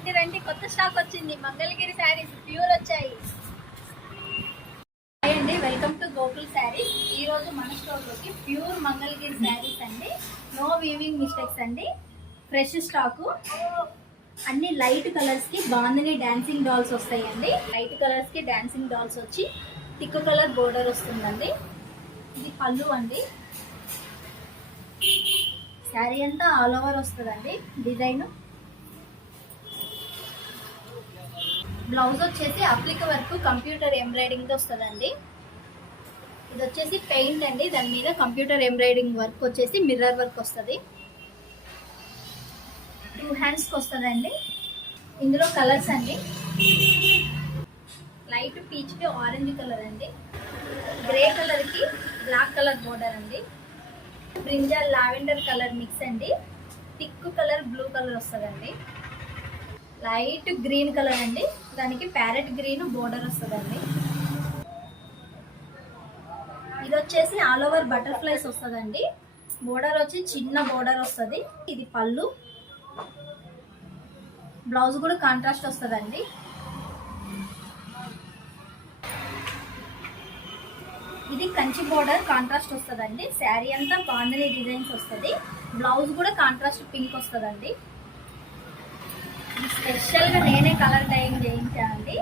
రండి రండి, కొత్త స్టాక్ వచ్చింది. మంగళగిరి శారీస్ ప్యూర్ వచ్చాయి. హాయ్ అండి, వెల్కమ్ టు గోకుల్ శారీస్. ఈ రోజు మన స్టోర్లోకి ప్యూర్ మంగళగిరి శారీస్ అండి. నో వీవింగ్ మిస్టేక్స్ అండి. Fresh stock. అన్ని లైట్ కలర్స్ కి బాందిని డాన్సింగ్ డాల్స్ వస్తాయండి. లైట్ కలర్స్ కి డాన్సింగ్ డాల్స్ వచ్చి థిక్ కలర్ బోర్డర్ వస్తుందండి. ఇది పళ్ళు అండి. శారీ అంతా ఆల్ ఓవర్ వస్తుందండి డిజైన్. బ్లౌజ్ వచ్చేసి అప్లిక్ వర్క్ కంప్యూటర్ ఎంబ్రాయిడింగ్ వస్తుందండి. ఇది వచ్చేసి పెయింట్ అండి, దాని మీద కంప్యూటర్ ఎంబ్రాయిడింగ్ వర్క్ వచ్చేసి మిర్రర్ వర్క్ వస్తుంది. 2 హ్యాండ్స్కి వస్తుందండి. ఇందులో కలర్స్ అండి, లైట్ పీచ్ కి ఆరెంజ్ కలర్ అండి, గ్రే కలర్ కి బ్లాక్ కలర్ బోర్డర్ అండి, బ్రింజల్ లావెండర్ కలర్ మిక్స్ అండి, థిక్ కలర్ బ్లూ కలర్ వస్తుందండి, లైట్ గ్రీన్ కలర్ అండి, దానికి ప్యారెట్ గ్రీన్ బోర్డర్ వస్తుందండి. ఇది వచ్చేసి ఆల్ ఓవర్ బటర్ఫ్లైస్ వస్తుందండి. బోర్డర్ వచ్చి చిన్న బోర్డర్ వస్తుంది. ఇది పళ్ళు. బ్లౌజ్ కూడా కాంట్రాస్ట్ వస్తుందండి. ఇది కంచి బోర్డర్ కాంట్రాస్ట్ వస్తుందండి. శారీ అంతా బాందిని డిజైన్స్ వస్తుంది. బ్లౌజ్ కూడా కాంట్రాస్ట్ పింక్ వస్తుందండి. స్పెషల్గా నేనే కలర్ డైయింగ్ చేయించానండి.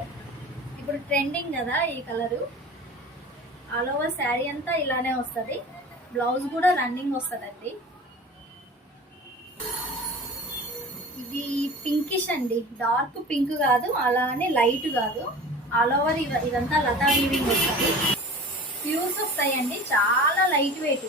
ఇప్పుడు ట్రెండింగ్ కదా ఈ కలరు. ఆల్ ఓవర్ శారీ అంతా ఇలానే వస్తుంది. బ్లౌజ్ కూడా రన్నింగ్ వస్తుందండి. ఇది పింకిష్ అండి, డార్క్ పింక్ కాదు, అలానే లైట్ కాదు. ఆల్ ఓవర్ ఇదంతా లతా వీవింగ్ వస్తుంది. ప్యూర్స్ వస్తాయండి, చాలా లైట్ వెయిట్.